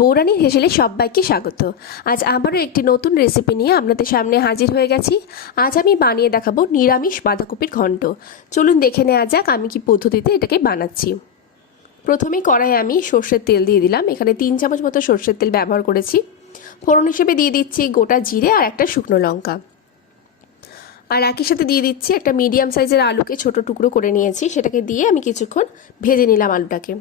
বৌরানীর হেসেলে সবাইকে স্বাগত। আজ আবারও একটি নতুন রেসিপি নিয়ে আপনাদের সামনে হাজির হয়ে গেছি। আজ আমি বানিয়ে দেখাবো নিরামিষ বাঁধাকপির ঘন্ট। চলুন দেখে নেওয়া যাক আমি কি পদ্ধতিতে এটাকে বানাচ্ছি। প্রথমেই কড়াইয়ে আমি সর্ষের তেল দিয়ে দিলাম। এখানে 3 চামচ মতো সর্ষের তেল ব্যবহার করেছি। ফোড়ন হিসেবে দিয়ে দিচ্ছি গোটা জিরে আর একটা শুকনো লঙ্কা। আর একই সাথে দিয়ে দিচ্ছি একটা মিডিয়াম সাইজের আলুকে ছোট টুকরো করে নিয়েছি, সেটাকে দিয়ে আমি কিছুক্ষণ ভেজে নিলাম আলুটাকে।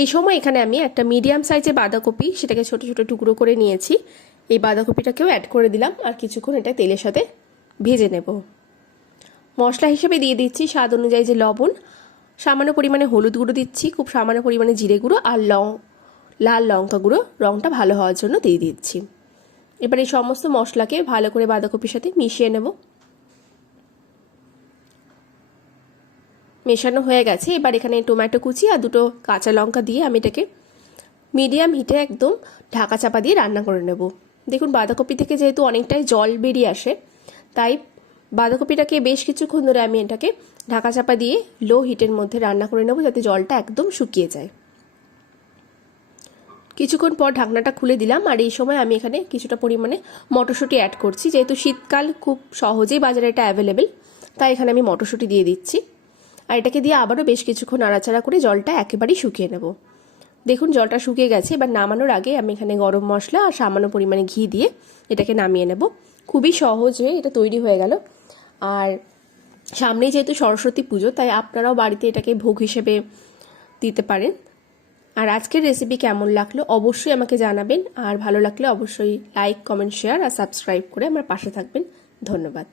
এই সময় এখানে আমি একটা মিডিয়াম সাইজের বাঁধাকপি, সেটাকে ছোট ছোট টুকরো করে নিয়েছি, এই বাঁধাকপিটাকেও অ্যাড করে দিলাম আর কিছুক্ষণ এটা তেলের সাথে ভেজে নেব। মশলা হিসেবে দিয়ে দিচ্ছি স্বাদ অনুযায়ী যে লবণ, সামান্য পরিমাণে হলুদ গুঁড়ো দিচ্ছি, খুব সামান্য পরিমাণে জিরে গুঁড়ো আর লাল লঙ্কা গুঁড়ো রঙটা ভালো হওয়ার জন্য দিয়ে দিচ্ছি। এবার এই সমস্ত মশলাকে ভালো করে বাঁধাকপির সাথে মিশিয়ে নেব। মেশানো হয়ে গেছে। এবার এখানে টমেটো কুচি আর দুটো কাঁচা লঙ্কা দিয়ে আমি এটাকে মিডিয়াম হিটে একদম ঢাকা চাপা দিয়ে রান্না করে নেব। দেখুন বাঁধাকপি থেকে যেহেতু অনেকটাই জল বেরিয়ে আসে, তাই বাঁধাকপিটাকে বেশ কিছুক্ষণ ধরে আমি এটাকে ঢাকা চাপা দিয়ে লো হিটের মধ্যে রান্না করে নেব, যাতে জলটা একদম শুকিয়ে যায়। কিছুক্ষণ পর ঢাকনাটা খুলে দিলাম। আর এই সময় আমি এখানে কিছুটা পরিমাণে মটরশুঁটি অ্যাড করছি। যেহেতু শীতকাল, খুব সহজেই বাজারে এটা অ্যাভেলেবেল, তাই এখানে আমি মটরশুঁটি দিয়ে দিচ্ছি। আর এটাকে দিয়ে আবারও বেশ কিছুক্ষণ নাড়াচাড়া করে জলটা একেবারেই শুকিয়ে নেব। দেখুন জলটা শুকিয়ে গেছে। এবার নামানোর আগে আমি এখানে গরম মশলা আর সামান্য পরিমাণে ঘি দিয়ে এটাকে নামিয়ে নেব। খুবই সহজ হয়ে এটা তৈরি হয়ে গেল। আর সামনেই যেহেতু সরস্বতী পুজো, তাই আপনারাও বাড়িতে এটাকে ভোগ হিসেবে দিতে পারেন। আর আজকের রেসিপি কেমন লাগলো অবশ্যই আমাকে জানাবেন। আর ভালো লাগলে অবশ্যই লাইক, কমেন্ট, শেয়ার আর সাবস্ক্রাইব করে আমার পাশে থাকবেন। ধন্যবাদ।